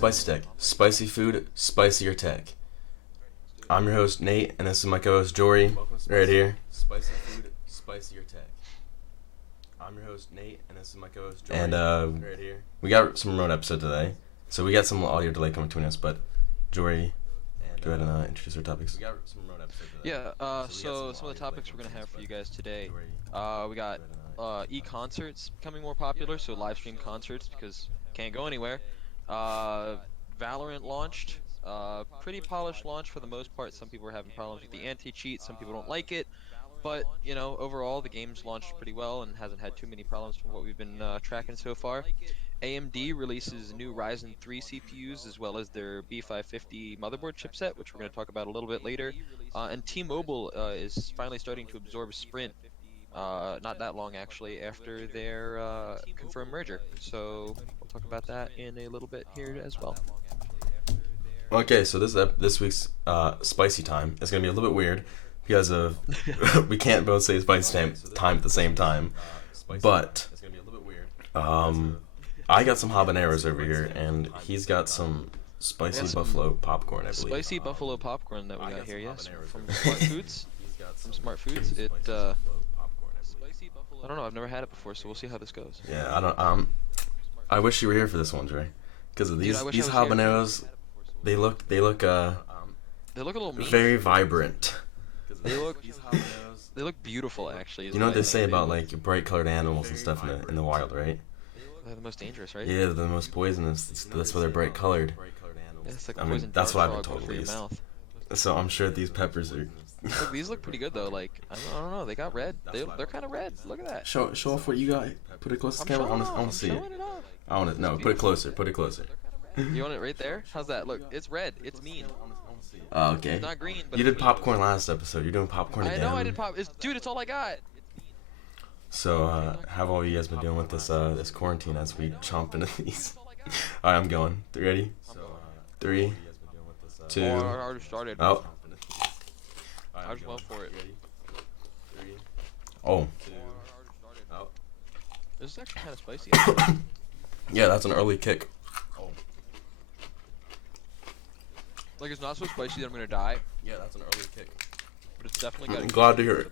Spicy Tech. Spicy food, spicier tech. I'm your host, Nate, and this is my co-host, Jory, right here. Spicy food, spicier tech. I'm your host, Nate, and this is my co-host, Jory, right here. We got some remote episode today, so we got some audio delay coming between us, but Jory, go ahead and introduce our topics. We got some remote episode today. Yeah, so some of the topics we're going to have for you guys today, we got e-concerts becoming more popular, so live stream concerts because can't go anywhere. Valorant launched, pretty polished launch for the most part. Some people are having problems with the anti-cheat, some people don't like it, but you know, overall the game's launched pretty well and hasn't had too many problems from what we've been tracking so far. AMD releases new Ryzen 3 CPUs as well as their B550 motherboard chipset, which we're going to talk about a little bit later. And T-Mobile is finally starting to absorb Sprint, not that long actually after their confirmed merger. So we'll talk about that in a little bit here as well. Okay, so this week's spicy time is gonna be a little bit weird because of we can't both say spicy time at the same time. But I got some habaneros over here, and he's got some spicy buffalo popcorn, I believe. Spicy buffalo popcorn that we got here, yes, from Smart Foods. From Smart Foods, I don't know. I've never had it before, so we'll see how this goes. Yeah, I don't. I wish you were here for this one, Dre, because these habaneros. They look They look a little mean. very vibrant. They look beautiful, actually. You know what they say about like bright colored animals and stuff in the wild, right? They're the most dangerous, right? Yeah, they're the most poisonous. That's why they're bright colored. Yeah, it's like I mean, that's what I've been told at least. Mouth. So I'm sure these peppers are. Look, these look pretty good though. Like I don't know, they got red. They're kind of red. Look at that. Show off what you got. Put it close to the camera. I want to see it. I want to. No, put it closer. Put it closer. You want it right there? How's that? Look, it's red. It's mean. Oh, okay. It's not green. But you did popcorn last episode. You're doing popcorn again. I know I did pop. Dude, it's all I got. So, how have all you guys been doing with this quarantine as we chomp into these? All right, I'm going. Ready? 3, 2. Oh, I already started. Oh. I just went for it. Oh. This is actually kind of spicy. Yeah, that's an early kick. Like, it's not so spicy that I'm gonna die. Yeah, that's an early kick. But it's definitely got. I'm glad to hear it.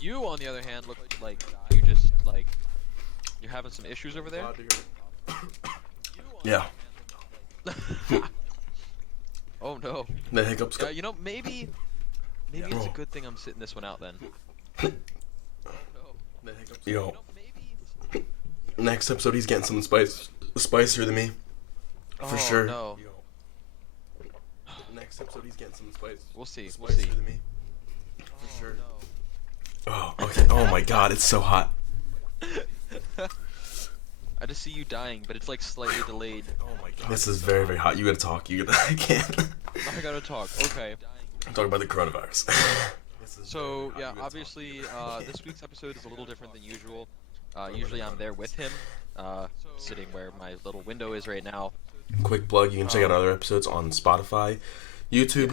You, on the other hand, look like you just like you're having some issues over there. Yeah. Oh no. The hiccups. Yeah, you know, maybe it's a good thing I'm sitting this one out then. Yo. Next episode, he's getting something spicier than me. For sure. No. Next episode, he's getting something spice. We'll see. Spicier than me. For sure. Oh, okay. Oh my God, it's so hot. I just see you dying, but it's like slightly delayed. Oh my God. This is very, very hot. You gotta talk. I can't. I gotta talk. Okay. I'm talking about the coronavirus. So yeah, obviously, this week's episode is a little different than usual. Usually I'm there with him, sitting where my little window is right now. Quick plug: you can check out other episodes on Spotify, YouTube,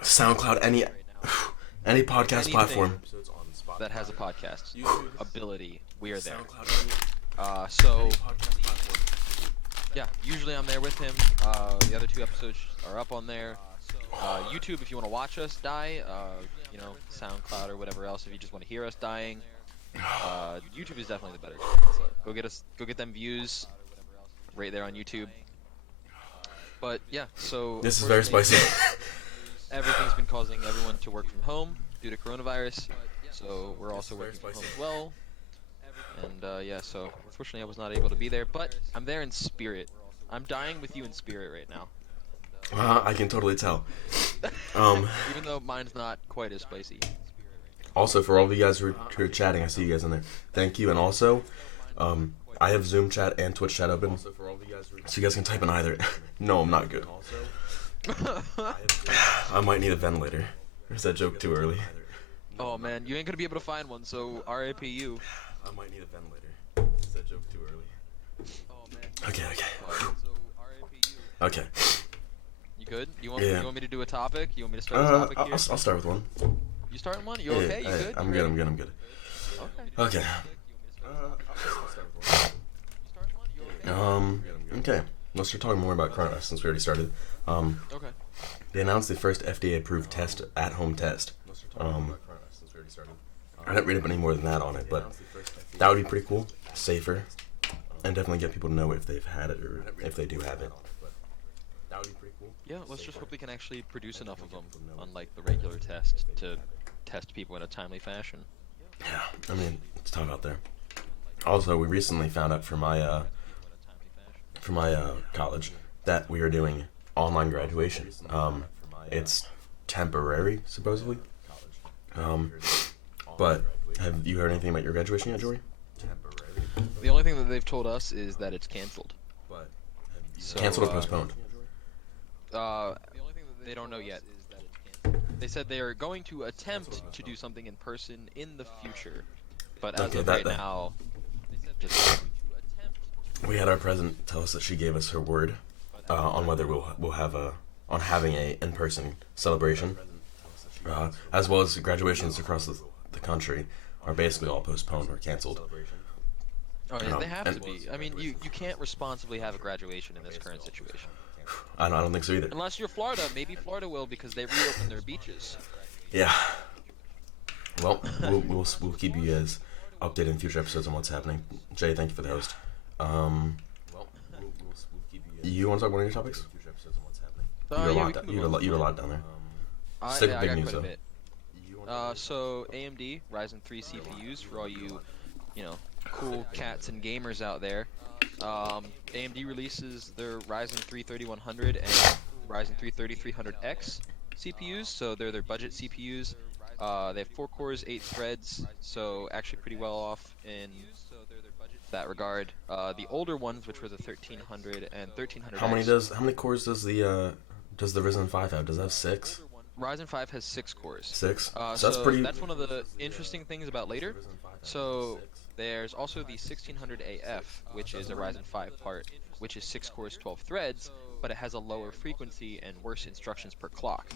SoundCloud, any podcast platform that has a podcast ability. We are there. So yeah, usually I'm there with him. The other 2 episodes are up on there. YouTube, if you want to watch us die, you know, SoundCloud or whatever else. If you just want to hear us dying, YouTube is definitely the better choice. So go get them views right there on YouTube. But yeah, so this is very spicy. Everything's been causing everyone to work from home due to coronavirus, so we're also working from home as well. And yeah, so unfortunately I was not able to be there, but I'm there in spirit. I'm dying with you in spirit right now. I can totally tell. Even though mine's not quite as spicy. Also, for all of you guys who are chatting, I see you guys in there. Thank you, and also, I have Zoom chat and Twitch chat open, so you guys can type in either. No, I'm not good. I might need a ventilator. Or is that joke too early? Oh man, you ain't gonna be able to find one, so RIP you. I might need a ventilator. Is that joke too early? Okay. Okay. You good? You want me to do a topic? You want me to start a topic here? I'll start with one. You starting one? You okay? You good? I'm good. Okay. Okay. let's start talking more about Corona since we already started. Okay. They announced the first FDA-approved at-home test. I didn't read up any more than that on it, but that would be pretty cool, safer, and definitely get people to know if they've had it or if they do have it. Yeah, let's just hope we can actually produce enough of them, unlike the regular test, to test people in a timely fashion. Yeah, I mean, it's tough out there. Also, we recently found out for my college that we are doing online graduation. It's temporary, supposedly. But have you heard anything about your graduation yet, Jory? The only thing that they've told us is that it's canceled. So, Canceled or postponed? They don't know yet. They said they are going to attempt to do something in person in the future, but as of right now, just we had our president tell us that she gave us her word on whether we'll have on having a in-person celebration, as well as graduations across the country are basically all postponed or canceled. Oh yeah, they have to be. I mean, you can't responsibly have a graduation in this current situation. I don't think so either. Unless you're Florida, maybe Florida will because they reopened their beaches. Yeah. Well, we'll keep you guys updated in future episodes on what's happening. Jay, thank you for the host. You want to talk about any topics? You had a lot down there. Stick with big news though. So AMD Ryzen 3 CPUs for all you cool cats and gamers out there. AMD releases their Ryzen 3 3100 and Ryzen 3 3300X CPUs, so they're their budget CPUs. They have 4 cores, 8 threads, so actually pretty well off in that regard. The older ones, which were the 1300 and 1300X. How many cores does the Ryzen 5 have? Does it have 6? Ryzen 5 has 6 cores. 6? So that's one of the interesting things about later. So there's also the 1600AF, which is a Ryzen 5 part, which is 6 cores, 12 threads, but it has a lower frequency and worse instructions per clock.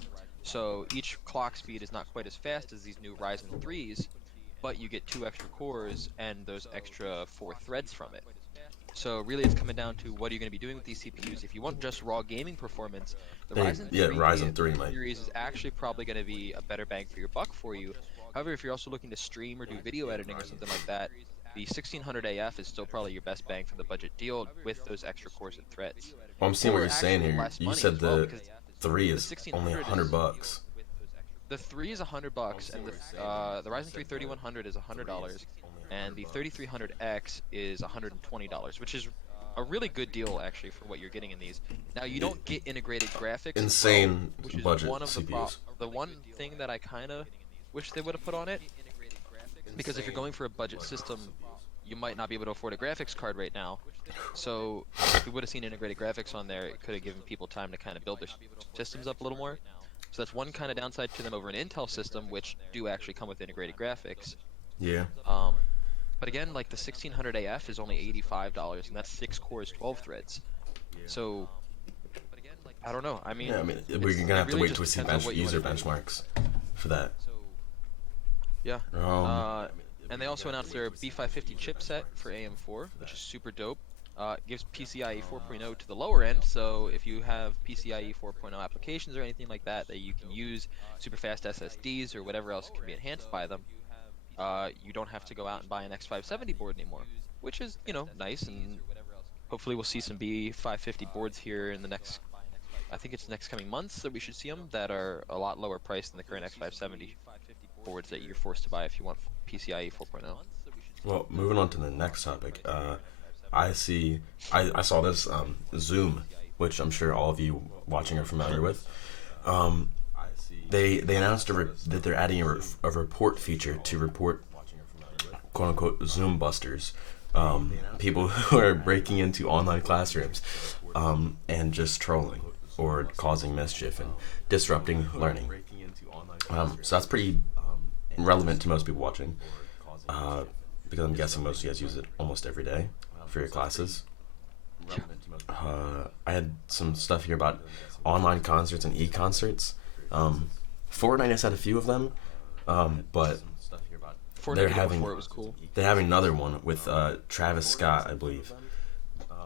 So each clock speed is not quite as fast as these new Ryzen 3s, but you get 2 extra cores and those extra 4 threads from it. So really it's coming down to what are you going to be doing with these CPUs. If you want just raw gaming performance, the Ryzen 3 series is actually probably going to be a better bang for your buck for you. However, if you're also looking to stream or do video editing or something like that, the 1600AF is still probably your best bang for the budget deal with those extra cores and threads. Well, I'm seeing what you're saying here. You said the 3 is only $100. The 3 is $100, and the Ryzen 3 3100 is $100, and the 3300X is $120, which is a really good deal actually for what you're getting in these. Now you don't get integrated graphics. Insane which is budget one of CPUs. The one thing that I kind of wish they would have put on it, because if you're going for a budget system, you might not be able to afford a graphics card right now. So if we would have seen integrated graphics on there, it could have given people time to kind of build their systems up a little more. So that's one kind of downside to them over an Intel system, which do actually come with integrated graphics. Yeah. But again, like the 1600AF is only $85, and that's 6 cores, 12 threads. So I don't know. I mean, we're gonna have to wait to see user benchmarks for that. Yeah. And they also announced their B550 chipset for AM4, which is super dope. It gives PCIe 4.0 to the lower end, so if you have PCIe 4.0 applications or anything like that that you can use super fast SSDs or whatever else can be enhanced by them, you don't have to go out and buy an X570 board anymore, which is, nice, and hopefully we'll see some B550 boards here in the next, I think it's next coming months that we should see them, that are a lot lower priced than the current X570 boards that you're forced to buy if you want PCIe 4.0. Well, moving on to the next topic, I saw this Zoom, which I'm sure all of you watching are familiar with. They announced that they're adding a report feature to report quote unquote Zoom busters, people who are breaking into online classrooms and just trolling or causing mischief and disrupting learning. So that's pretty relevant to most people watching, because I'm guessing most of you guys use it almost every day for your classes. I had some stuff here about online concerts and e-concerts. Fortnite has had a few of them, but they're having another one with Travis Scott, I believe.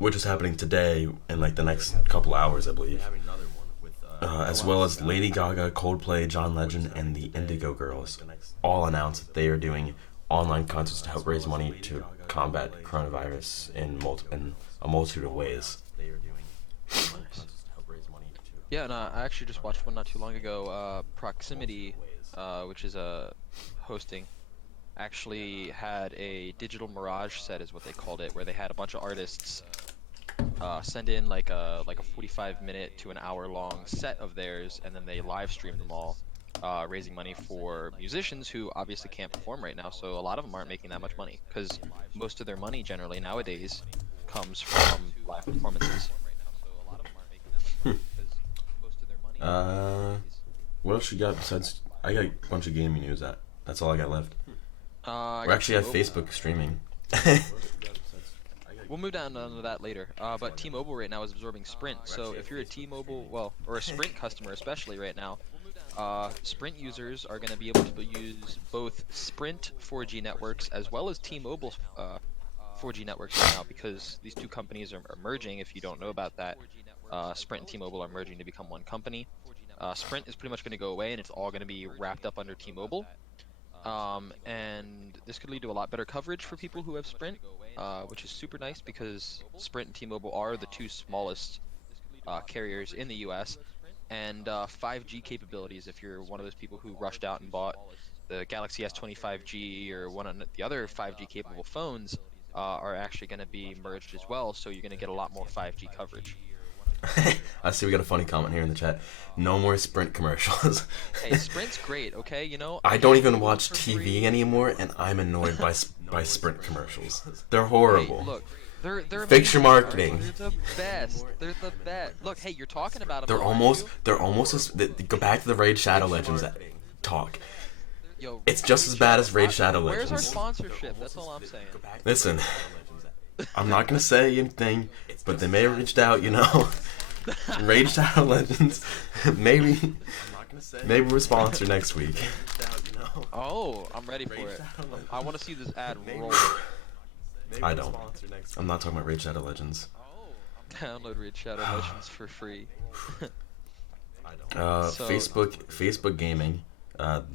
which is happening today in like the next couple hours, I believe. As well as Lady Gaga, Coldplay, John Legend, and the Indigo Girls all announced that they are doing online concerts to help raise money to combat coronavirus in a multitude of ways. Yeah, and I actually just watched one not too long ago. Proximity, which is hosting, actually had a digital mirage set, is what they called it, where they had a bunch of artists send in like a 45-minute to an hour-long set of theirs, and then they live streamed them all, raising money for musicians who obviously can't perform right now. So a lot of them aren't making that much money because most of their money generally nowadays comes from live performances. What else you got besides? I got a bunch of gaming news. That's all I got left. We actually have Facebook streaming. We'll move down to that later. But T-Mobile right now is absorbing Sprint. So if you're a T-Mobile, or a Sprint customer especially right now, Sprint users are going to be able to use both Sprint 4G networks as well as T-Mobile 4G networks right now, because these two companies are merging. If you don't know about that, Sprint and T-Mobile are merging to become one company. Sprint is pretty much going to go away, and it's all going to be wrapped up under T-Mobile. And this could lead to a lot better coverage for people who have Sprint, which is super nice because Sprint and T-Mobile are the two smallest carriers in the US. And 5G capabilities, if you're one of those people who rushed out and bought the Galaxy S20 5G or one of the other 5G capable phones, are actually going to be merged as well, so you're going to get a lot more 5G coverage. I see we got a funny comment here in the chat. No more Sprint commercials. Hey, Sprint's great, okay? You know, I don't even watch TV anymore, and I'm annoyed by Sprint commercials. They're horrible. Hey, look, they're Fix your amazing. marketing. They're the best. They're the best. Look, hey, you're talking about them. They're almost go back to the Raid Shadow Legends talk. Yo, It's just as bad as Raid Shadow Legends. Where's our sponsorship? That's all I'm saying. Listen, I'm not gonna say anything, but they may have reached out, you know. Raid Shadow Legends, maybe we're sponsored next week. Oh, I'm ready for it. I want to see this ad roll. I don't. I'm not talking about Raid Shadow Legends. Download Raid Shadow Legends for free. Facebook Gaming,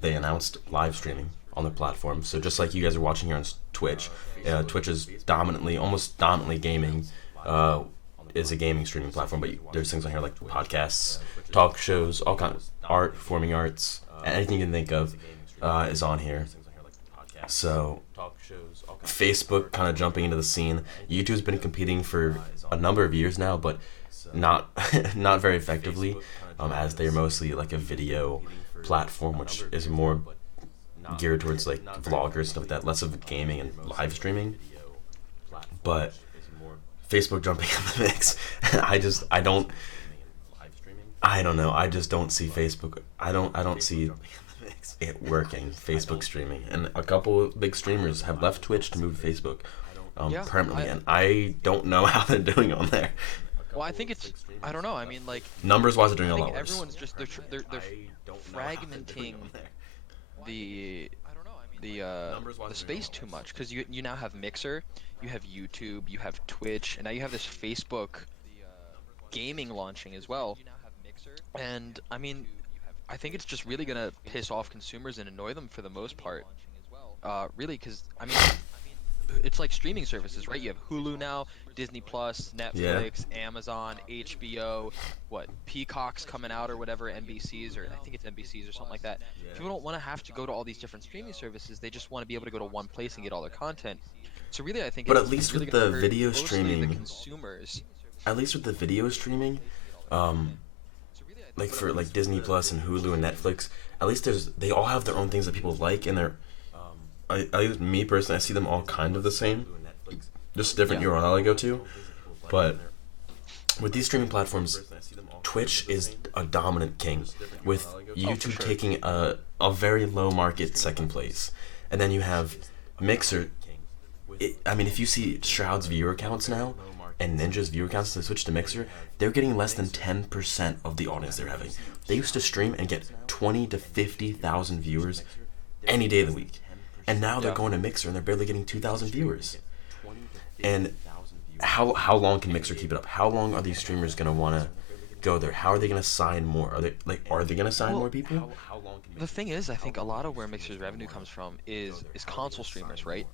they announced live streaming on the platform. So just like you guys are watching here on Twitch, Twitch is almost dominantly gaming. Is a gaming streaming platform, but there's things on here like podcasts, talk shows, all kinds of art, performing arts, anything you can think of is on here. So Facebook kind of jumping into the scene. YouTube's been competing for a number of years now, but not very effectively, as they're mostly like a video platform, which is more geared towards like vloggers and stuff like that, less of gaming and live streaming. But Facebook jumping in the mix. I don't know. I just don't see Facebook. I don't see it working. Facebook streaming, and a couple of big streamers have left Twitch to move to Facebook permanently, and I don't know how they're doing on there. Well, I think I don't know. I mean, like numbers wise, they're doing a lot worse. Everyone's just they're fragmenting the space too much, because you now have Mixer, you have YouTube, you have Twitch, and now you have this Facebook gaming launching as well. And I mean, I think it's just really gonna piss off consumers and annoy them for the most part. Really, because I mean, it's like streaming services, right? You have Hulu now, Disney Plus, Netflix, Amazon, HBO, Peacock's coming out or whatever, NBC's, or I think it's NBC's or something like that. People don't want to have to go to all these different streaming services. They just want to be able to go to one place and get all their content. So really, I think. But it's at least really with the hurt video mostly streaming, the consumers. At least with the video streaming, like for like Disney Plus and Hulu and Netflix, at least they all have their own things that people like, and me personally, I see them all kind of the same, just a different URL I go to. But with these streaming platforms, Twitch is a dominant king, with YouTube taking a very low market second place, and then you have Mixer. I mean, if you see Shroud's viewer counts now and Ninja's viewer counts to switch to Mixer, they're getting less than 10% of the audience they're having. They used to stream and get 20 to 50,000 viewers any day of the week. And now they're going to Mixer and they're barely getting 2,000 viewers. And how long can Mixer keep it up? How long are these streamers gonna want to go there? How are they gonna sign more? Are they gonna sign more people? The thing is, I think a lot of where Mixer's revenue comes from is console streamers, right?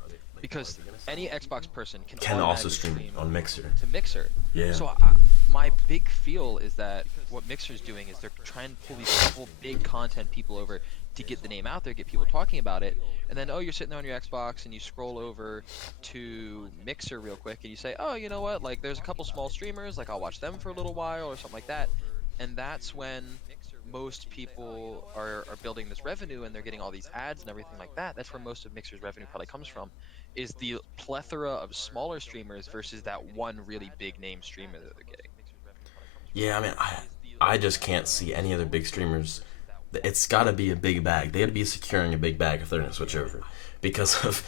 Because any Xbox person can Also automatically stream on Mixer. to Mixer. Yeah. So my big feel is that what Mixer's doing is they're trying to pull these couple big content people over to get the name out there, get people talking about it, and then you're sitting there on your Xbox and you scroll over to Mixer real quick and you say, oh, you know what, like there's a couple small streamers, like I'll watch them for a little while or something like that, and that's when most people are building this revenue and they're getting all these ads and everything like that. That's where most of Mixer's revenue probably comes from, is the plethora of smaller streamers versus that one really big name streamer that they're getting. Yeah, I mean, I just can't see any other big streamers. It's got to be a big bag. They got to be securing a big bag if they're going to switch over. Because of,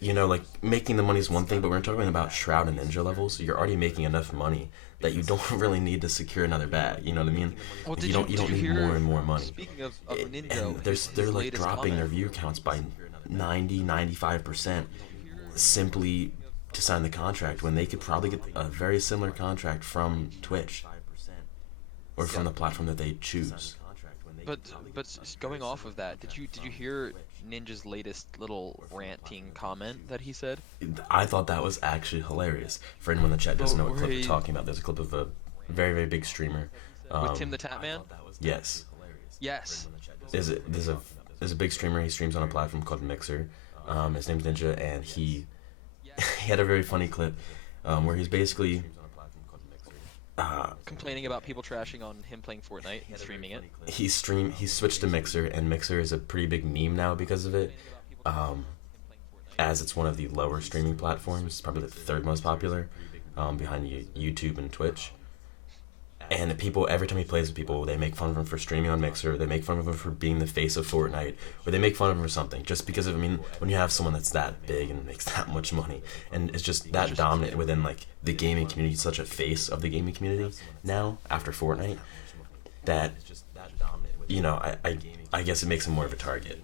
like, making the money is one thing, but we're talking about Shroud and Ninja levels. You're already making enough money that you don't really need to secure another bag. You know what I mean? Well, you don't need more and more money. Speaking of Ninja, And they're like dropping their view counts by 95% simply to sign the contract when they could probably get a very similar contract from Twitch or from the platform that they choose. But going off of that, did you hear Ninja's latest little ranting comment that he said? I thought that was actually hilarious. For anyone in the chat doesn't know what clip we're talking about, there's a clip of a very, very big streamer. With Tim the Tap Man? Yes. Yes. There's a big streamer. He streams on a platform called Mixer. His name's Ninja, and he had a very funny clip where he's basically complaining about people trashing on him playing Fortnite and streaming it. He switched to Mixer, and Mixer is a pretty big meme now because of it. As it's one of the lower streaming platforms, it's probably the third most popular, behind YouTube and Twitch. And people, every time he plays with people, they make fun of him for streaming on Mixer, they make fun of him for being the face of Fortnite, or they make fun of him for something, just because of, I mean, when you have someone that's that big and makes that much money, and it's just that dominant within, like, the gaming community, such a face of the gaming community now, after Fortnite, that, I guess it makes him more of a target.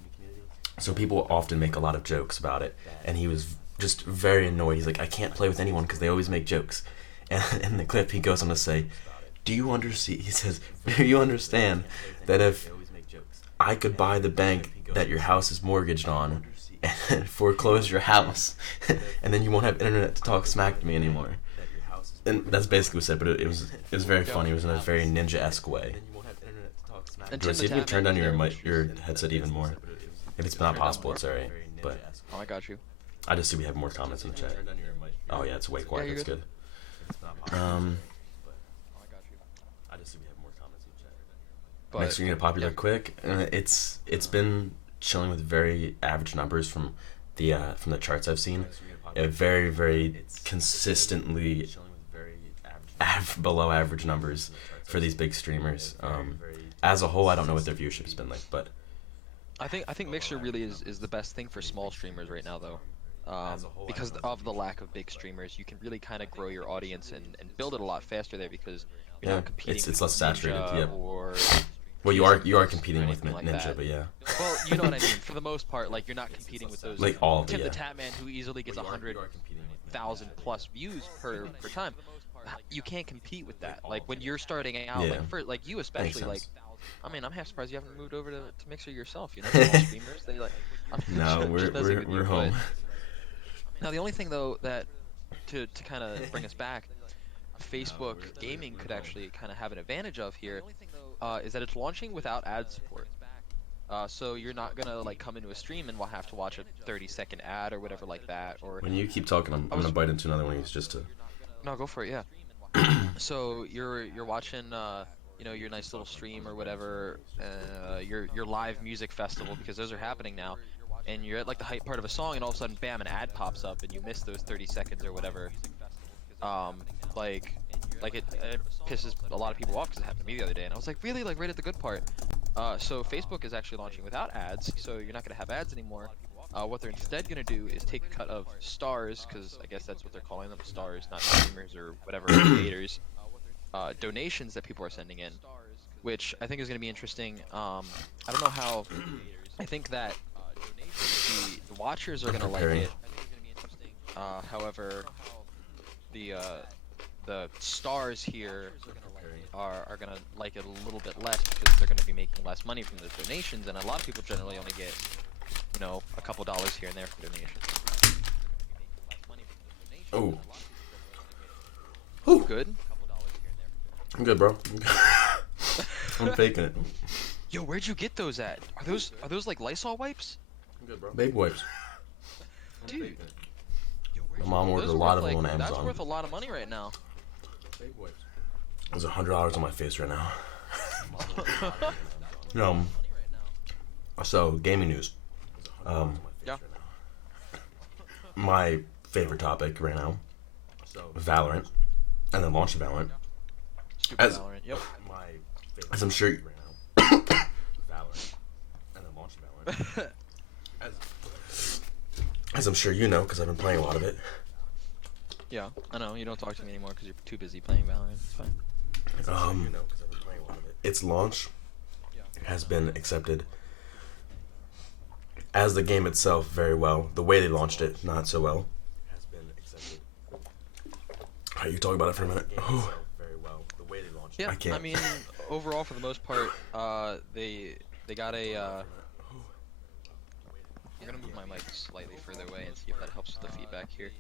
So people often make a lot of jokes about it, and he was just very annoyed. He's like, I can't play with anyone because they always make jokes. And in the clip, he goes on to say, do you understand? He says, do you understand that if I could buy the bank that your house is mortgaged on and foreclose your house, and then you won't have internet to talk smack to me anymore? And that's basically what he said, but it was very funny. It was in a very ninja-esque way. Do you see if you can turn down your headset even more? If it's not possible, it's alright. But oh, I got you. I just see we have more comments in the chat. Oh yeah, it's way quiet. Yeah, That's good. Next, we're gonna popular quick. It's been chilling with very average numbers from the charts I've seen. Very, very consistently below average numbers for these big streamers. As a whole, I don't know what their viewership's been like, but I think Mixer really is the best thing for small streamers right now, though. Because of the lack of big streamers, you can really kind of grow your audience and build it a lot faster there, because you're not competing it's less saturated. Yeah. Or well, you are competing with like Ninja, that. But yeah. Well, you know what I mean. For the most part, like, you're not competing with those. Like all, Tim yeah. the Tap Man, who easily gets 100,000 plus views per time. You can't compete with that. Like when you're starting out, like you especially, like. I mean, I'm half surprised you haven't moved over to Mixer yourself. You know, small streamers. They like. No, we're home. Now the only thing though that to kind of bring us back, Facebook gaming could actually kind of have an advantage of here, is that it's launching without ad support. So you're not gonna like come into a stream and we'll have to watch a 30-second ad or whatever like that. Or when you keep talking, I'm gonna bite into another one of these just to. No, go for it. Yeah. So you're watching. Your nice little stream or whatever, your live music festival, because those are happening now, and you're at like the hype part of a song, and all of a sudden, bam, an ad pops up, and you miss those 30 seconds or whatever. It pisses a lot of people off, because it happened to me the other day, and I was like, really, like right at the good part. So Facebook is actually launching without ads, so you're not gonna have ads anymore. What they're instead gonna do is take a cut of stars, because I guess that's what they're calling them, stars, not streamers or whatever, creators. Donations that people are sending in, which I think is going to be interesting. I don't know how. I think that the watchers are going to like it. However, the stars here are gonna like it a little bit less because they're gonna be making less money from those donations, and a lot of people generally only get, you know, a couple dollars here and there for donations. Oh. Good. I'm good, bro. I'm faking it. Yo, where'd you get those at? Are those like Lysol wipes? I'm good, bro. Baby wipes. Dude. My mom ordered a lot of them on That's Amazon. worth a lot of money right now. Baby wipes. There's $100 on my face right now. So gaming news. Yeah. My favorite topic right now, Valorant, and then launch of Valorant. Stupid Valorant. Yep. As I'm sure. Valorant, and then launch of Valorant. As I'm sure you know, because I've been playing a lot of it. Yeah, I know. You don't talk to me anymore because you're too busy playing Valorant. It's fine. Its launch has been accepted as the game itself very well. The way they launched it, not so well. Alright, you talk about it for a minute. Yeah, I can't. I mean, overall, for the most part, they got a. I'm gonna move my mic slightly further away and see if that helps with the feedback here.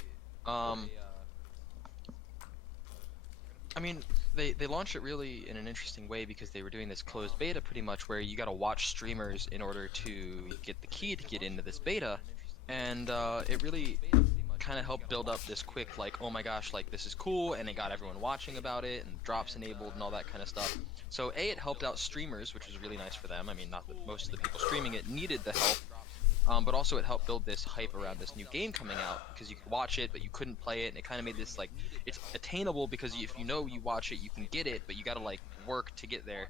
I mean, they launched it really in an interesting way because they were doing this closed beta pretty much where you gotta watch streamers in order to get the key to get into this beta, and it really kind of helped build up this quick, like, oh my gosh, like, this is cool, and it got everyone watching about it, and drops enabled and all that kind of stuff. So it helped out streamers, which was really nice for them. I mean, not that most of the people streaming it needed the help, but also it helped build this hype around this new game coming out, because you could watch it, but you couldn't play it, and it kind of made this, like, it's attainable, because if you know you watch it, you can get it, but you gotta, like, work to get there.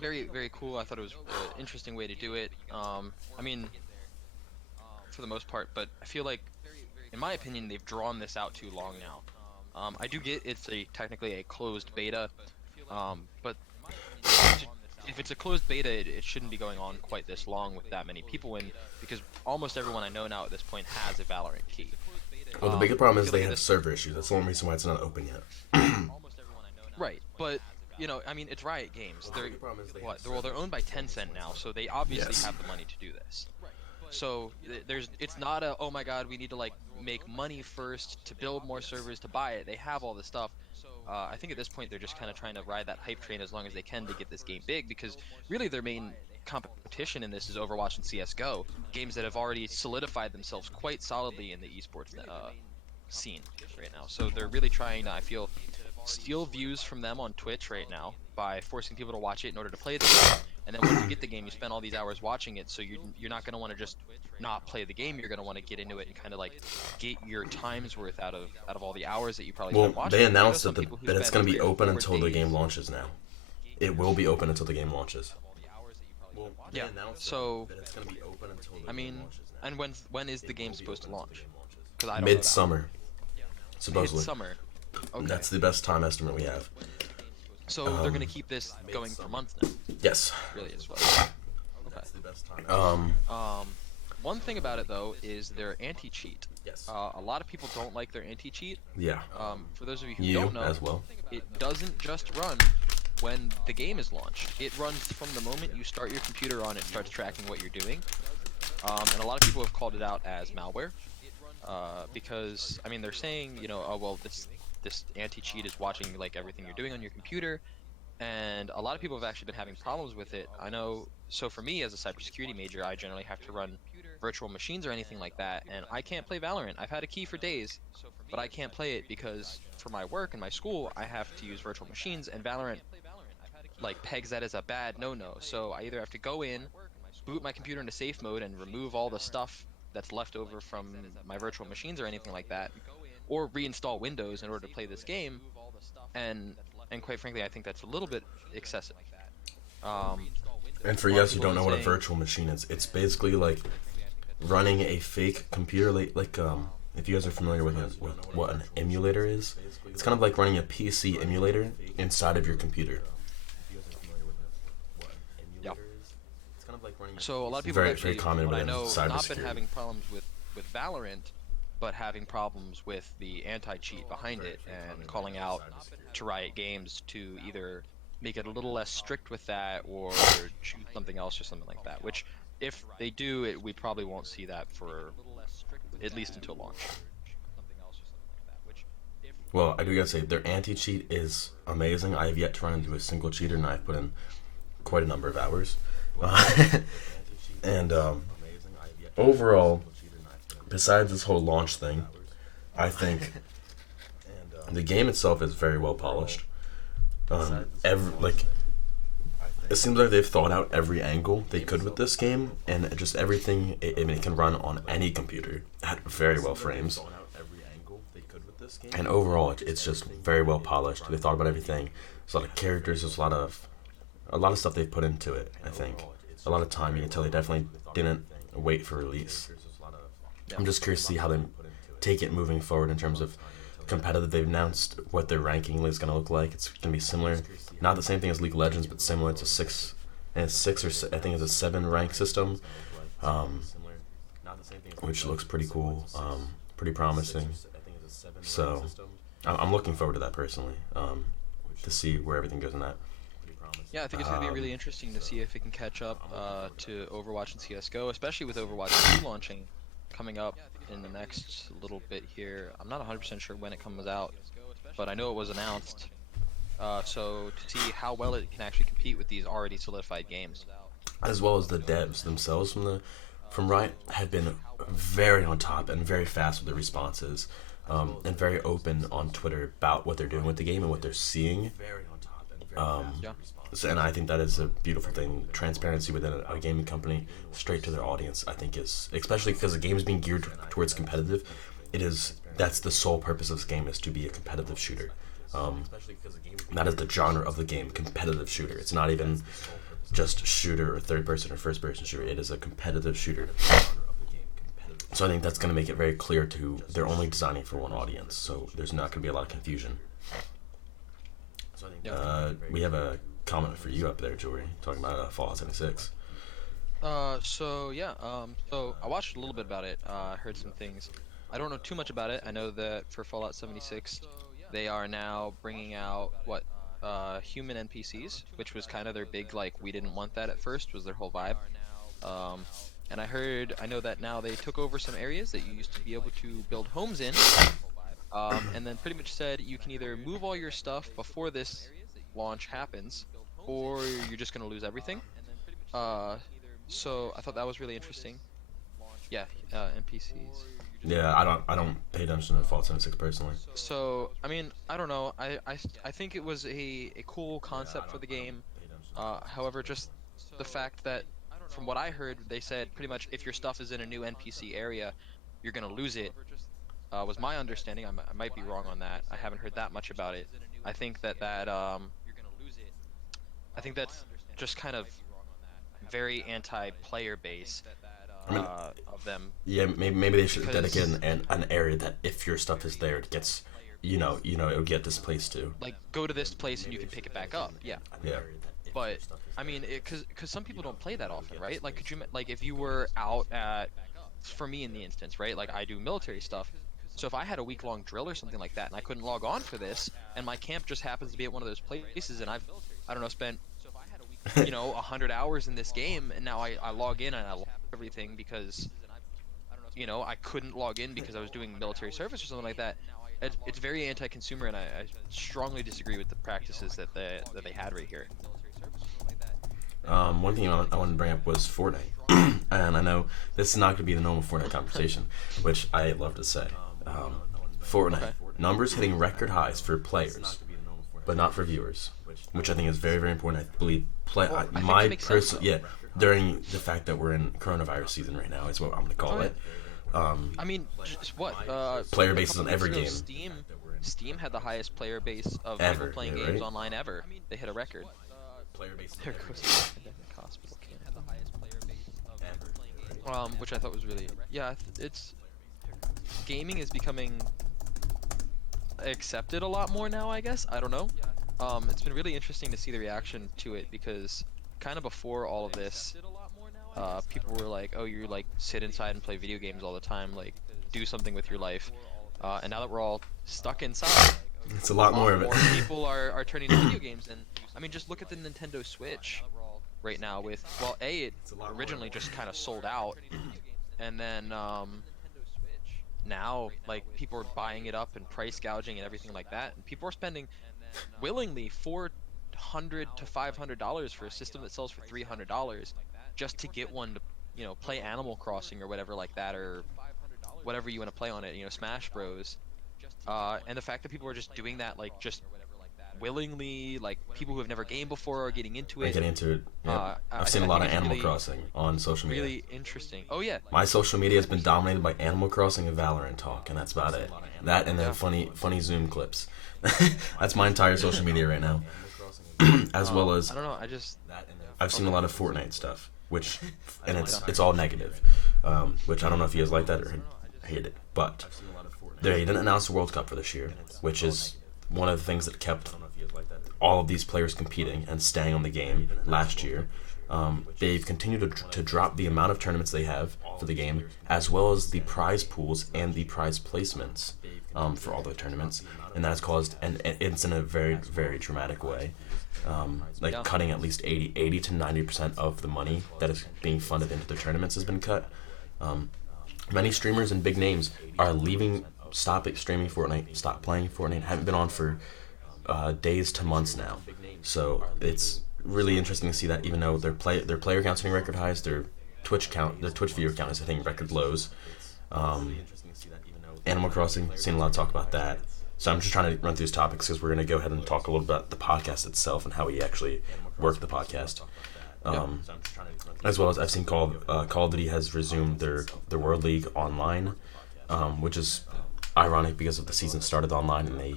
Very, very cool. I thought it was an interesting way to do it. I mean, for the most part, but I feel like, in my opinion, they've drawn this out too long now. I do get it's technically a closed beta, but if it's a closed beta, it shouldn't be going on quite this long with that many people in, because almost everyone I know now at this point has a Valorant key. Well, the biggest problem is they have server issues. That's the only reason why it's not open yet. Right, but you know, I mean, it's Riot Games. They're owned by Tencent now, so they obviously have the money to do this. So it's not a, oh my god, we need to like make money first to build more servers to buy it. They have all this stuff. I think at this point they're just kind of trying to ride that hype train as long as they can to get this game big, because really their main competition in this is Overwatch and CS:GO, games that have already solidified themselves quite solidly in the esports scene right now. So they're really trying to, I feel, steal views from them on Twitch right now by forcing people to watch it in order to play the game. And then once you get the game, you spend all these hours watching it, so you're not going to want to just not play the game. You're going to want to get into it and kind of like get your time's worth out of all the hours that you probably spent watching. They announced that it's going to be open until the game launches now. It will be open until the game launches. Yeah, so, I mean, and when is the game supposed to launch? Because I don't know Midsummer, supposedly. Midsummer. Okay. That's the best time estimate we have. So they're gonna keep this going for months now. Yes. Really is what. Okay. One thing about it though is their anti-cheat. Yes. A lot of people don't like their anti-cheat. Yeah. For those of you who don't know, as well. It doesn't just run when the game is launched. It runs from the moment you start your computer on. It starts tracking what you're doing. And a lot of people have called it out as malware. Because I mean they're saying, you know, oh well, this anti-cheat is watching like everything you're doing on your computer, and a lot of people have actually been having problems with it. I know. So for me as a cybersecurity major, I generally have to run virtual machines or anything like that, and I can't play Valorant. I've had a key for days, but I can't play it because for my work and my school I have to use virtual machines, and Valorant like pegs that as a bad no-no. So I either have to go in, boot my computer into safe mode and remove all the stuff that's left over from my virtual machines or anything like that, or reinstall Windows in order to play this game, and quite frankly I think that's a little bit excessive. And for you guys who don't know what a virtual machine is, it's basically like running a fake computer, like if you guys are familiar with what an emulator is, it's kind of like running a PC emulator inside of your computer. Yeah. So a lot of people very actually, common what I within know, not been cybersecurity. having problems with Valorant, but having problems with the anti-cheat behind it and calling out to Riot Games to either make it a little less strict with that or choose something else or something like that. Which, if they do it, we probably won't see that for at least until launch. Well, I do gotta say, their anti-cheat is amazing. I have yet to run into a single cheater, and I've put in quite a number of hours. And overall, besides this whole launch thing, I think the game itself is very well polished. It seems like they've thought out every angle they could with this game, and just everything. I mean, it can run on any computer at very well frames. And overall, it's just very well polished. They thought about everything. There's a lot of characters. There's a lot of stuff they put into it. I think a lot of time. You can tell they definitely didn't wait for release. I'm just curious to see how they take it moving forward in terms of competitive. They've announced what their ranking is going to look like. It's going to be similar, not the same thing as League of Legends, but similar. It's a six or I think it's a 7 rank system, which looks pretty cool, pretty promising. So I'm looking forward to that personally, to see where everything goes in that. Yeah, I think it's going to be really interesting to see if it can catch up to Overwatch and CSGO, especially with Overwatch 2 launching coming up in the next little bit here. I'm not 100% sure when it comes out, but I know it was announced. So to see how well it can actually compete with these already solidified games. As well as the devs themselves from Riot have been very on top and very fast with their responses, and very open on Twitter about what they're doing with the game and what they're seeing. And I think that is a beautiful thing. Transparency within a gaming company, straight to their audience, I think is, especially because the game is being geared towards competitive. That's the sole purpose of this game, is to be a competitive shooter. That is the genre of the game, competitive shooter. It's not even just shooter or third person or first person shooter. It is a competitive shooter. So I think that's going to make it very clear they're only designing for one audience. So there's not going to be a lot of confusion. We have a comment for you up there, Jory, talking about Fallout 76. So I watched a little bit about it. Heard some things. I don't know too much about it. I know that for Fallout 76, they are now bringing out human NPCs, which was kind of their big, like, we didn't want that at first, was their whole vibe. And I know that now they took over some areas that you used to be able to build homes in, and then pretty much said you can either move all your stuff before this launch happens, or you're just going to lose everything. So I thought that was really interesting. Yeah, NPCs. Yeah, I don't pay attention to Fallout 76 personally. So I mean, I don't know. I think it was a cool concept for the game. However, just the fact that, from what I heard, they said pretty much if your stuff is in a new NPC area, you're gonna lose it. Was my understanding. I might be wrong on that. I haven't heard that much about it. I think I think that's just kind of very anti-player base of them. Yeah, maybe they should dedicate an area that if your stuff is there, it gets, it'll get displaced too. Like, go to this place and you can pick it back up. Yeah. Yeah. But I mean, because some people don't play that often, right? Like, if you were out at, for me in the instance, right? Like, I do military stuff. So if I had a week-long drill or something like that, and I couldn't log on for this, and my camp just happens to be at one of those places, and I don't know, spent 100 hours in this game, and now I log in and I log everything because I couldn't log in because I was doing military service or something like that. It's very anti-consumer, and I strongly disagree with the practices that they had right here. One thing I wanted to bring up was Fortnite, and I know this is not going to be the normal Fortnite conversation, which I love to say. Fortnite numbers hitting record highs for players, but not for viewers, which I think is very, very important. I believe during the fact that we're in coronavirus season right now is what I'm going to call it. I mean, just what? Player bases on every game. Steam had the highest player base of ever, people playing games online ever. They hit a record. Player base. There goes the academic hospital camp. Which I thought was really, it's gaming is becoming accepted a lot more now, I guess. I don't know. It's been really interesting to see the reaction to it, because kind of before all of this, people were like, oh, you like sit inside and play video games all the time, like do something with your life. And now that we're all stuck inside, It's a lot more of it. more people are turning to video games. And I mean, just look at the Nintendo Switch right now. With well, it originally just kind of sold out, and then now like people are buying it up and price gouging and everything like that, and people are spending willingly $400 to $500 for a system that sells for $300 just to get one to, you know, play Animal Crossing or whatever like that, or whatever you want to play on it, you know, Smash Bros. And the fact that people are just doing that, like, just willingly, like, people who have never gamed before are getting into it. Yeah. I've seen a lot of Animal Crossing on social media. Really interesting. Oh, yeah. My social media has been dominated by Animal Crossing and Valorant talk, and that's about it. That and then funny Zoom clips. That's my entire social media right now. As well as, I don't know, I've seen a lot of Fortnite stuff, which, and it's all negative, which I don't know if you guys like that or hate it, but they didn't announce the World Cup for this year, which is one of the things that kept all of these players competing and staying on the game last year. They've continued to drop the amount of tournaments they have for the game, as well as the prize pools and the prize placements for all the tournaments, and that's caused, and it's in a very, very dramatic way, cutting at least 80 to 90% of the money that is being funded into the tournaments has been cut. Many streamers and big names are leaving, stop streaming Fortnite, stop playing Fortnite, haven't been on for days to months now. So it's really interesting to see that, even though their player count's hitting record highs, their Twitch viewer count is hitting record lows. Animal Crossing, seen a lot of talk about that. So I'm just trying to run through these topics because we're going to go ahead and talk a little about the podcast itself and how we actually work the podcast. As well as I've seen Call of Duty has resumed their World League online, which is ironic because of the season started online and they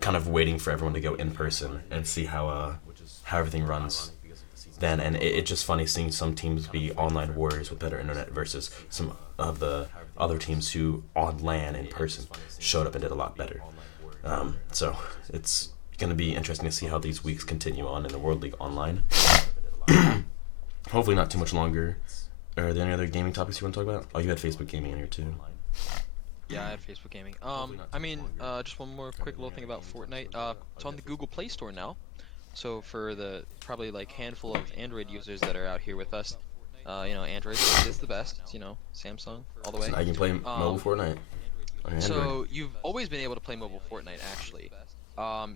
kind of waiting for everyone to go in person and see how everything runs then. And it's just funny seeing some teams be online warriors with better internet versus some of the other teams who on LAN in person showed up and did a lot better. So it's going to be interesting to see how these weeks continue on in the World League online. Hopefully not too much longer. Are there any other gaming topics you want to talk about? Oh, you had Facebook gaming in here too. Yeah, I had Facebook gaming. Just one more quick little thing about Fortnite. It's on the Google Play Store now. So for the probably like handful of Android users that are out here with us, Android is the best. It's, Samsung all the way. So I can play mobile Fortnite on Android. So you've always been able to play mobile Fortnite actually.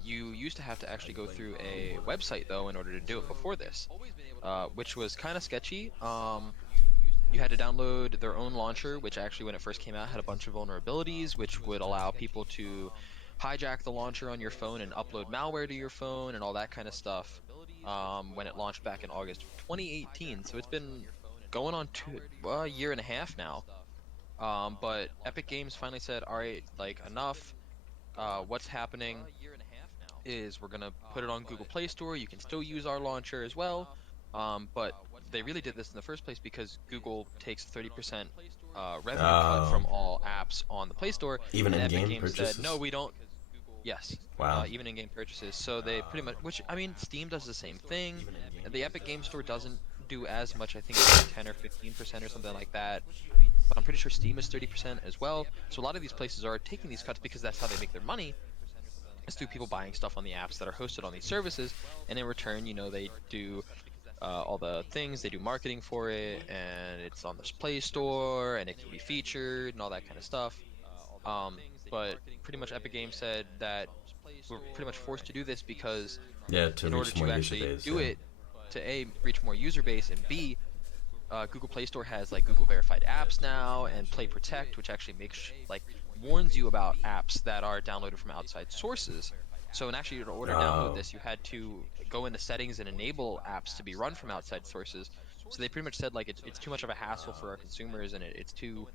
You used to have to actually go through a website though in order to do it before this, which was kind of sketchy. You had to download their own launcher, which actually when it first came out had a bunch of vulnerabilities, which would allow people to hijack the launcher on your phone and upload malware to your phone and all that kind of stuff when it launched back in August of 2018. So it's been going on a year and a half now. But Epic Games finally said, all right, like enough. What's happening is we're going to put it on Google Play Store. You can still use our launcher as well. But they really did this in the first place because Google takes 30% revenue cut from all apps on the Play Store. Even and in-game Epic Games purchases? said, no, we don't. Yes. Wow. Even in-game purchases. So they pretty much, Steam does the same thing. The Epic Game Store doesn't do as much. I think it's like 10 or 15% or something like that. But I'm pretty sure Steam is 30% as well. So a lot of these places are taking these cuts because that's how they make their money. It's through people buying stuff on the apps that are hosted on these services, and in return, they do all the things, they do marketing for it, and it's on the Play Store, and it can be featured, and all that kind of stuff. But pretty much Epic Games said that we're pretty much forced to do this because in order to actually do it, to A, reach more user base, and B, Google Play Store has like Google verified apps now, and Play Protect, which actually warns you about apps that are downloaded from outside sources. So in order to download this, you had to go into settings and enable apps to be run from outside sources. So they pretty much said like it's too much of a hassle for our consumers, and it's too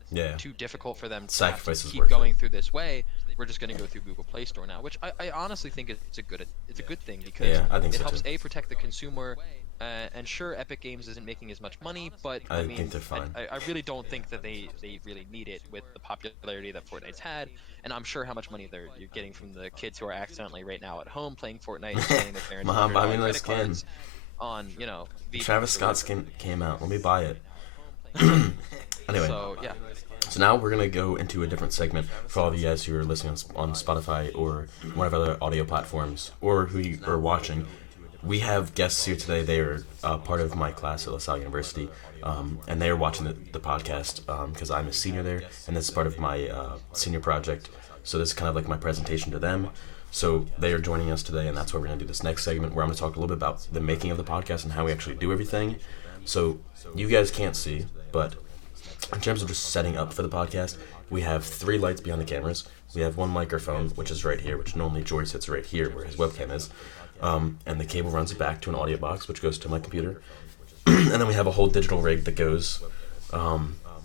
difficult for them to have to keep going through this way. We're just going to go through Google Play Store now, which I honestly think it's a good thing because it helps protect the consumer. And sure, Epic Games isn't making as much money, but I mean, think they're fine. I really don't think that they really need it with the popularity that Fortnite's had, and I'm sure how much money you're getting from the kids who are accidentally right now at home playing Fortnite and spending their parents' Mom, buy me credit those skins. On Travis Scott skin came out. Let me buy it. Anyway, So yeah. so now we're gonna go into a different segment for all of you guys who are listening on Spotify or one of other audio platforms, or who you are watching. We have guests here today. They are part of my class at LaSalle University, and they are watching the podcast because I'm a senior there, and this is part of my senior project. So this is kind of like my presentation to them. So they are joining us today, and that's why we're going to do this next segment, where I'm going to talk a little bit about the making of the podcast and how we actually do everything. So you guys can't see, but in terms of just setting up for the podcast, we have 3 lights behind the cameras. We have 1 microphone, which is right here, which normally George sits right here where his webcam is. And the cable runs back to an audio box, which goes to my computer. And then we have a whole digital rig that goes,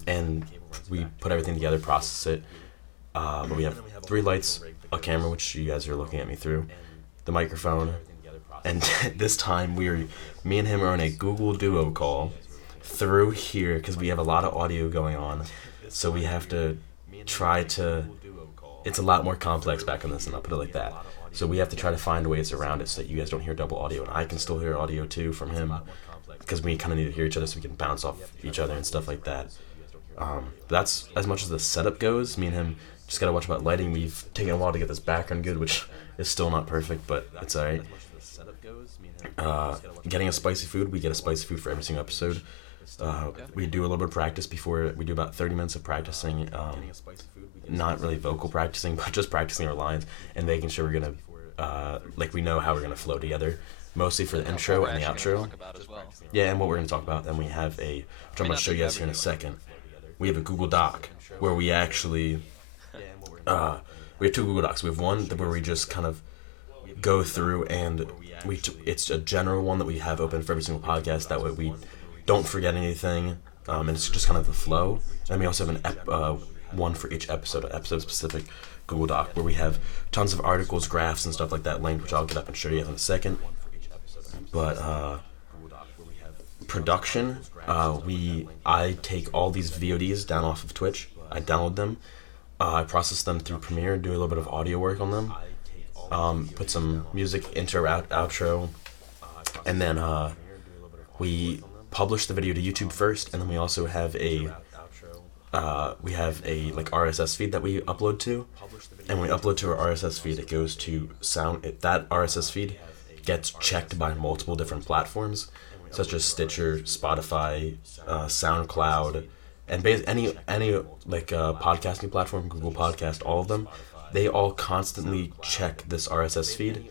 and we put everything together, process it. But we have 3 lights, a camera, which you guys are looking at me through, the microphone, and this time me and him are on a Google Duo call through here because we have a lot of audio going on, so we have to it's a lot more complex back on this, and I'll put it like that. So we have to try to find ways around it so that you guys don't hear double audio, and I can still hear audio too from him, because we kind of need to hear each other so we can bounce off each other and stuff like that. That's as much as the setup goes. Me and him just gotta watch about lighting. We've taken a while to get this background good, which is still not perfect, but it's alright. Getting a spicy food, we get a spicy food for every single episode. We do a little bit of practice before. We do about 30 minutes of practicing, not really vocal practicing, but just practicing our lines and making sure we're gonna, we know how we're gonna flow together, mostly for the intro and the outro. Yeah, and what we're gonna talk about. Then we have which I'm gonna show you guys here in a second. We have a Google Doc where we actually, we have 2 Google Docs. We have one where we just kind of go through, and it's a general one that we have open for every single podcast. That way we don't forget anything, and it's just kind of the flow. And we also have one for each episode, an episode-specific Google Doc, where we have tons of articles, graphs, and stuff like that linked, which I'll get up and show you in a second. But production, I take all these VODs down off of Twitch. I download them. I process them through Premiere, do a little bit of audio work on them, put some music, intro, outro, and then we publish the video to YouTube first, and then we also have a RSS feed that we upload to, and when we upload to our RSS feed, it goes to that RSS feed gets checked by multiple different platforms, such as Stitcher, Spotify, SoundCloud, and any podcasting platform, Google Podcast, all of them. They all constantly check this RSS feed,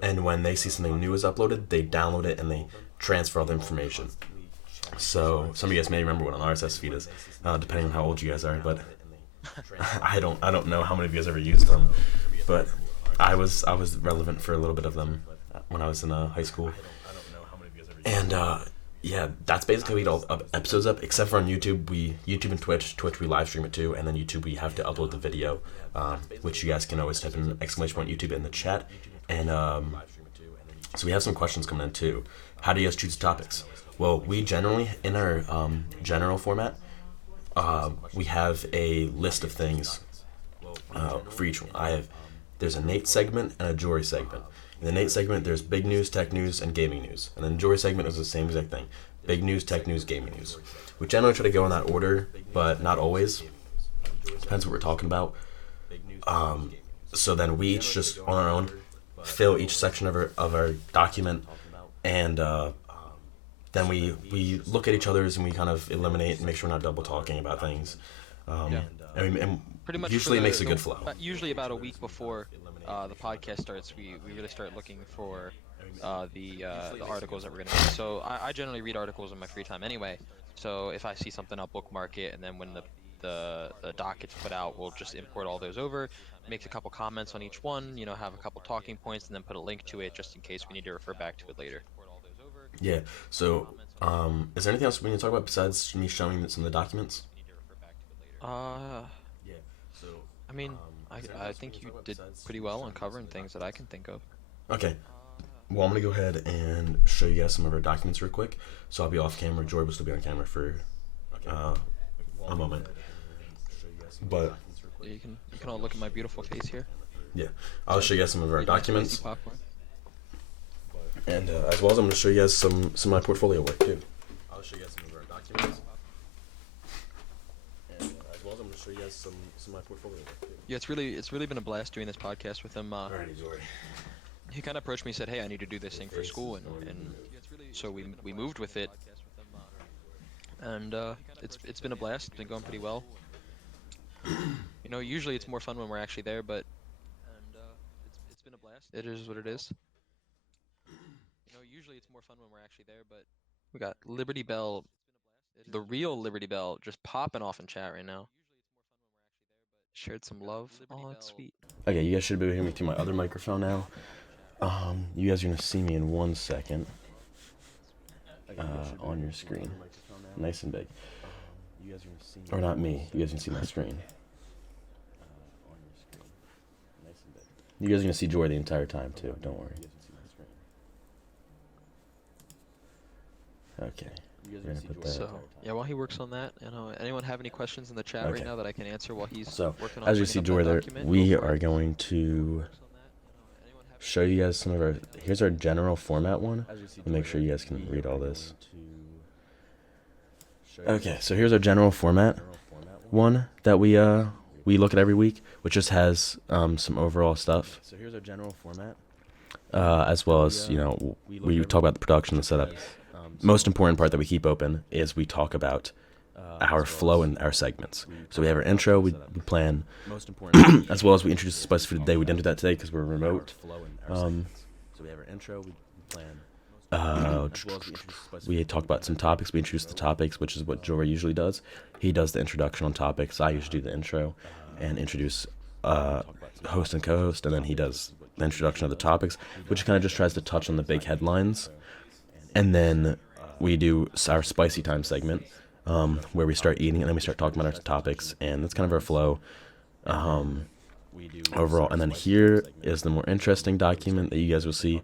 and when they see something new is uploaded, they download it and they transfer all the information. So some of you guys may remember what an RSS feed is, depending on how old you guys are. But I don't know how many of you guys ever used them. But I was relevant for a little bit of them when I was in high school. And yeah, that's basically all episodes up, except for on YouTube. YouTube and Twitch we live stream it too, and then YouTube we have to upload the video, which you guys can always type in !YouTube in the chat. And so we have some questions coming in too. How do you guys choose topics? Well, we generally, in our general format, we have a list of things for each one. There's a Nate segment and a Jory segment. In the Nate segment, there's big news, tech news, and gaming news. And then the Jory segment is the same exact thing. Big news, tech news, gaming news. We generally try to go in that order, but not always. Depends what we're talking about. So then we each just, on our own, fill each section of our document, and then we look at each other's and we kind of eliminate and make sure we're not double talking about things. And Pretty much usually it makes a good flow. Usually about a week before the podcast starts, we really start looking for the articles that we're going to read. So I generally read articles in my free time anyway. So if I see something, I'll bookmark it, and then when the doc gets put out, we'll just import all those over, make a couple comments on each one, have a couple talking points, and then put a link to it just in case we need to refer back to it later. Yeah, so is there anything else we need to talk about besides me showing some of the documents? I think you did pretty well on covering things that I can think of. Okay. Well, I'm going to go ahead and show you guys some of our documents real quick. So I'll be off camera. Joy will still be on camera for a moment. But you can all look at my beautiful face here. Yeah. I'll show you guys some of our documents. And as well as I'm going to show you guys some of my portfolio work too. I'll show you guys some of our documents. show you guys some of my portfolio. Yeah, it's really been a blast doing this podcast with him. Alrighty, Jory. He kind of approached me and said, "Hey, I need to do this thing for school," and so we moved with it, and it's been a blast. It's been going pretty well. You know, usually it's more fun when we're actually there, but it's been a blast. It is what it is. You know, usually it's more fun when we're actually there, but we got Liberty Bell, the real Liberty Bell, just popping off in chat right now. Shared some love. Oh, that's sweet. Okay, you guys should be able to hear me through my other microphone now. You guys are gonna see me in 1 second. On your screen, nice and big. Or not me. You guys can see my screen. You guys are gonna see Joy the entire time too. Don't worry. Okay. We're gonna put that. So yeah, while he works on that, you know, anyone have any questions in the chat right Okay. now that I can answer while he's So, working on as you bringing see up Joy that there, document? we Go for are it. going to show you guys some of our. Here's our general format one. And make sure you guys can read all this. Okay, so here's our general format one that we look at every week, which just has some overall stuff. So here's our general format. As well as, you know, we talk about the production and setup. Most important part that we keep open is we talk about our flow and our segments. So we have our intro, we plan, as well as we introduce the spice for the day. We didn't do that today because we're remote. So we have our intro, we plan. We talk about some topics. We introduce the topics, which is what Jory usually does. He does the introduction on topics. I usually do the intro and introduce host and co-host, and then he does the introduction of the topics, which kind of just tries to touch on the big headlines. And then we do our spicy time segment, where we start eating and then we start talking about our topics, and that's kind of our flow overall. And then here is the more interesting document that you guys will see.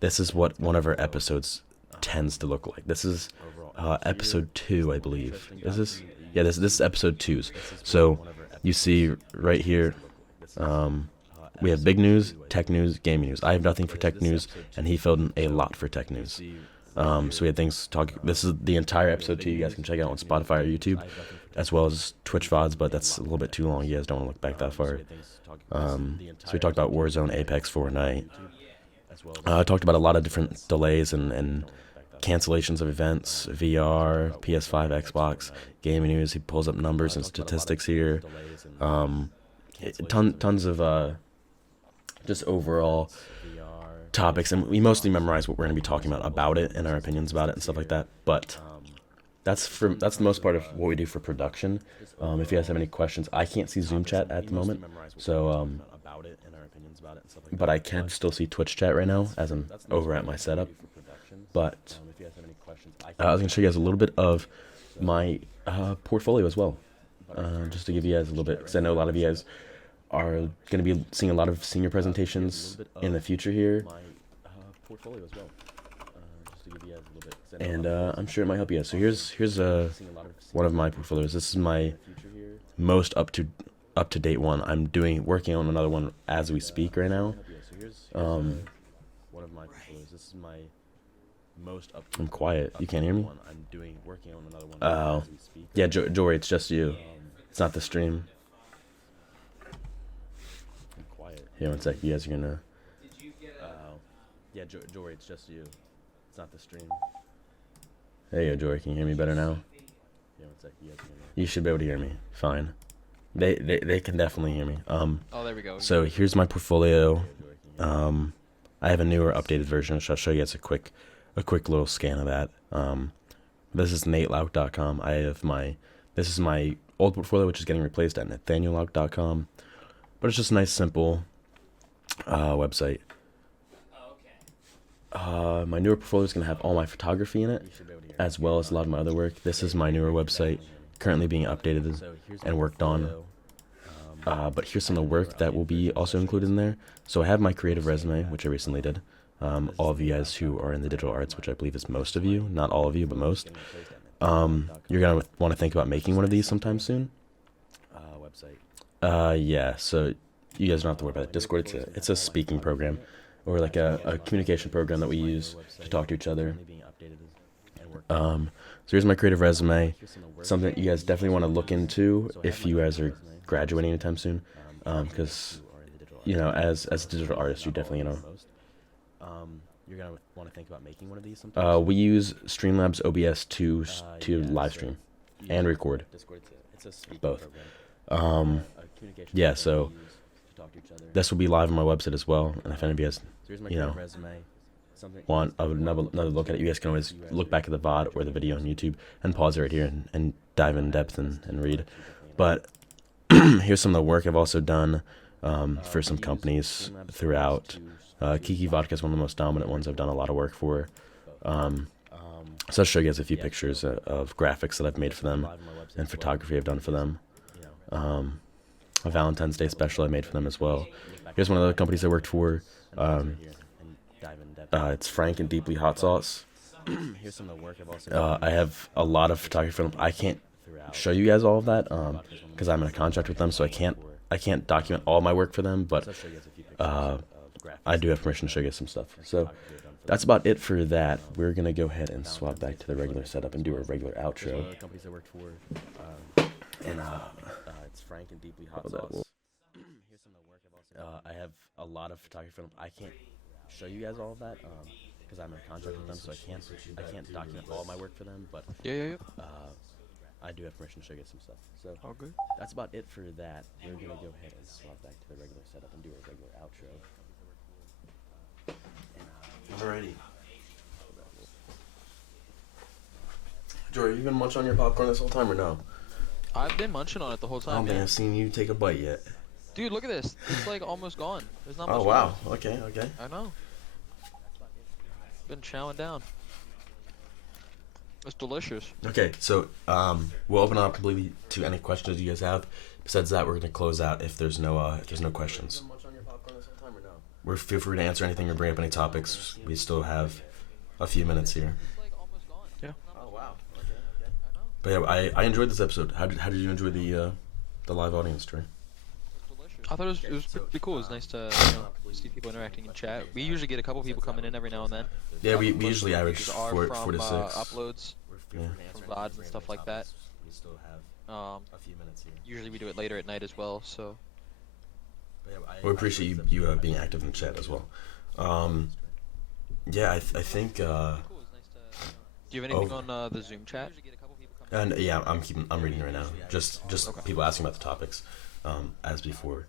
This is what one of our episodes tends to look like. This is episode 2, I believe. Is this? Yeah, this is episode 2's. So you see right here, we have big news, tech news, gaming news. I have nothing for tech news, and he filled in a lot for tech news. So we had things to talk. This is the entire episode 2. You guys can check out on Spotify or YouTube, as well as Twitch VODs, but that's a little bit too long. You guys don't want to look back that far. So we talked about Warzone, Apex, Fortnite. Talked about a lot of different delays and cancellations of events, VR, PS5, Xbox, gaming news. He pulls up numbers and statistics here. Tons of just overall topics, and we mostly memorize what we're going to be talking about it and our opinions about it and stuff like that. But that's the most part of what we do for production. If you guys have any questions, I can't see Zoom chat at the moment, so but I can still see Twitch chat right now as I'm over at my setup. But I was going to show you guys a little bit of my portfolio as well, just to give you guys a little bit, because I know a lot of you guys are going to be seeing a lot of senior presentations in the future here. And I'm sure it might help you guys. So here's one of my portfolios. This is my most up to date one. I'm working on another one as we speak right now. One of my portfolios. This is my most up. I'm quiet. You can't hear me? I'm working on another one. Oh, yeah, Jory, it's just you. It's not the stream. I'm quiet. Here, one sec. You guys are gonna. Yeah, Jory, it's just you. It's not the stream. There you go, Jory. Can you hear me better now? Yeah, one sec. You should be able to hear me. Fine. They can definitely hear me. Oh, there we go. So here's my portfolio. I have a newer, updated version, which I'll show you guys a quick little scan of that. This is natelauk.com. This is my old portfolio, which is getting replaced at nathanielauk.com. But it's just a nice, simple website. My newer portfolio is going to have all my photography in it, as well as a lot of my other work. This is my newer website, currently being updated and worked on. But here's some of the work that will be also included in there. So I have my creative resume, which I recently did. All of you guys who are in the digital arts, which I believe is most of you, not all of you, but most. You're going to want to think about making one of these sometime soon. Yeah, so you guys don't have to worry about it. Discord, it's a speaking program, or like a communication program that we use to talk to each other. So here's my creative resume. Something that you guys definitely want to look into if you guys are graduating anytime soon. Because, as a digital artist, you definitely, You're gonna want to think about making one of these we use Streamlabs OBS to live stream and record. Both. Yeah, so this will be live on my website as well. And if any of you guys, want another look at it, you guys can always look back at the VOD or the video on YouTube and pause it right here and dive in depth and read. But here's some of the work I've also done for some companies throughout. Kiki Vodka is one of the most dominant ones I've done a lot of work for. So I'll show you guys a few pictures of graphics that I've made for them and photography I've done for them. A Valentine's Day special I made for them as well. Here's one of the companies I worked for. It's Frank and Deeply Hot Sauce. Here's some of the work I've also I have a lot of photography for them. I can't show you guys all of that because I'm in a contract with them, so I can't document all my work for them, but I do have permission to show you guys some stuff. So that's about it for that. We're gonna go ahead and swap back to the regular setup and do a regular outro. companies I worked for. And It's Frank and Deeply Hot that Sauce. will- Here's some of the work I've also I have a lot of photography for them. I can't show you guys all of that because I'm in a contract with them, so I can't document all my work for them, but Yeah. I do have permission to show you guys some stuff. So All good. that's about it for that. We're gonna go ahead and swap back to the regular setup and do a regular outro. Alrighty. Jory, you been munching on your popcorn this whole time or no? I've been munching on it the whole I time, don't think man. I've seen you take a bite yet. Dude, look at this. It's like almost gone. There's not much. Oh wow. Okay. left. I know. Been chowing down. It's delicious. Okay. So we'll open up completely to any questions you guys have. Besides that, we're gonna close out if there's no questions. Feel free to answer anything or bring up any topics. We still have a few minutes here. Yeah. Oh wow. Okay. But yeah, I enjoyed this episode. How did you enjoy the live audience, Trey? I thought it was pretty cool. It was nice to see people interacting in chat. We usually get a couple people coming in every now and then. Yeah, we usually average These are 4 from to 6. uploads, Yeah. from VODs and stuff like that. Usually we do it later at night as well. So We appreciate you being active in the chat as well. Yeah, I think. do you have anything on the Zoom chat? And yeah, I'm reading right now. Just Okay. people asking about the topics, as before.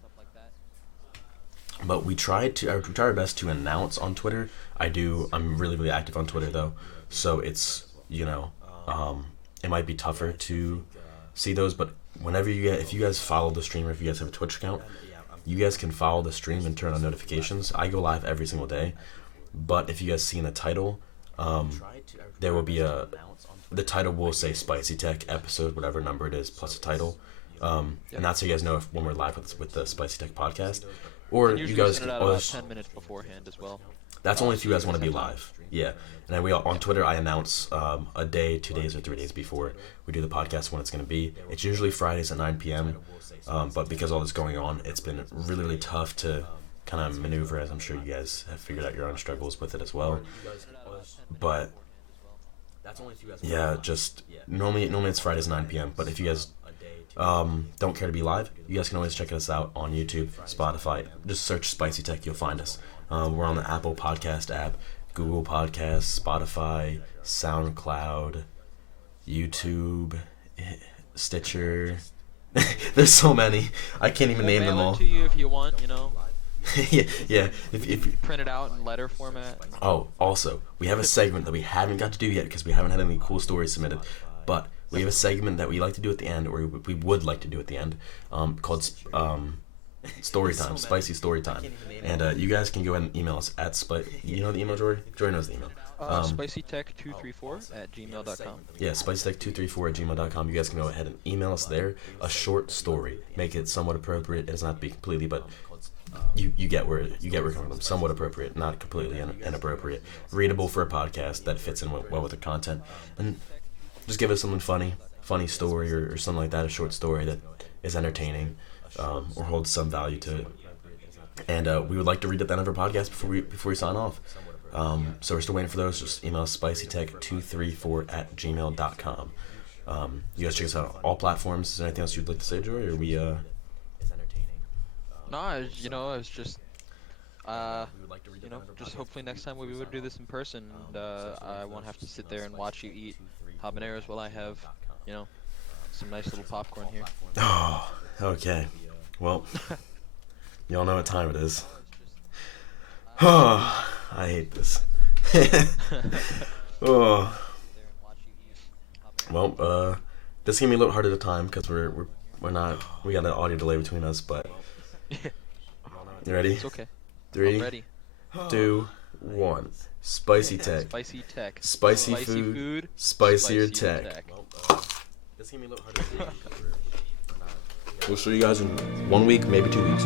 But we try our best to announce on Twitter. I'm really active on Twitter though, so it's it might be tougher to see those. But if you guys follow the stream, or if you guys have a Twitch account, you guys can follow the stream and turn on notifications. I go live every single day, but if you guys see in the title, there will be the title will say Spicy Tech episode, whatever number it is, plus a title. And that's so you guys know when we're live with the Spicy Tech podcast. Or And you usually guys send can it out about always, 10 minutes beforehand as well. that's only if you guys want to be live. Yeah. And then on Twitter, I announce a day, 2 days, or 3 days before we do the podcast when it's going to be. It's usually Fridays at 9 p.m. But because all this going on, it's been really tough to kind of maneuver, as I'm sure you guys have figured out your own struggles with it as well. But yeah, just normally it's Fridays 9 p.m. But if you guys don't care to be live, you guys can always check us out on YouTube, Spotify. Just search Spicy Tech, you'll find us. We're on the Apple Podcast app, Google Podcasts, Spotify, SoundCloud, YouTube, Stitcher. There's so many. I can't even name them Mail all. it to you if you want, yeah. If print it out in letter format. Oh, also, we have a segment that we haven't got to do yet because we haven't had any cool stories submitted. But we have a segment that we like to do at the end, or we would like to do at the end, called Story Time, Spicy Story Time. And you guys can go ahead and email us at you know the email, Jory? Jory knows the email. SpicyTech234@gmail.com. Yeah, spicytech234@gmail.com. You guys can go ahead and email us there a short story. Make it somewhat appropriate. It does not have to be completely, but you get where we're coming from. Somewhat appropriate, not completely inappropriate. Readable for a podcast that fits in well with the content. And just give us something funny story or something like that, a short story that is entertaining or holds some value to it. And we would like to read at the end of our podcast before we sign off. So we're still waiting for those. Just email spicytech234@gmail.com. You guys check us out on all platforms. Is there anything else you'd like to say, Joey? Or we No, I was just, just hopefully next time we would do this in person, and I won't have to sit there and watch you eat habaneros while I have, some nice little popcorn here. Oh, okay. Well, y'all know what time it is. Oh, I hate this. Oh. Well, this is gonna be a little harder to time because we got an audio delay between us, but you ready? It's okay. 3, I'm ready. 2, 1. Spicy tech. Spicy tech. Spicy food. Spicier tech. This is gonna be a little harder to time. We'll show you guys in 1 week, maybe 2 weeks.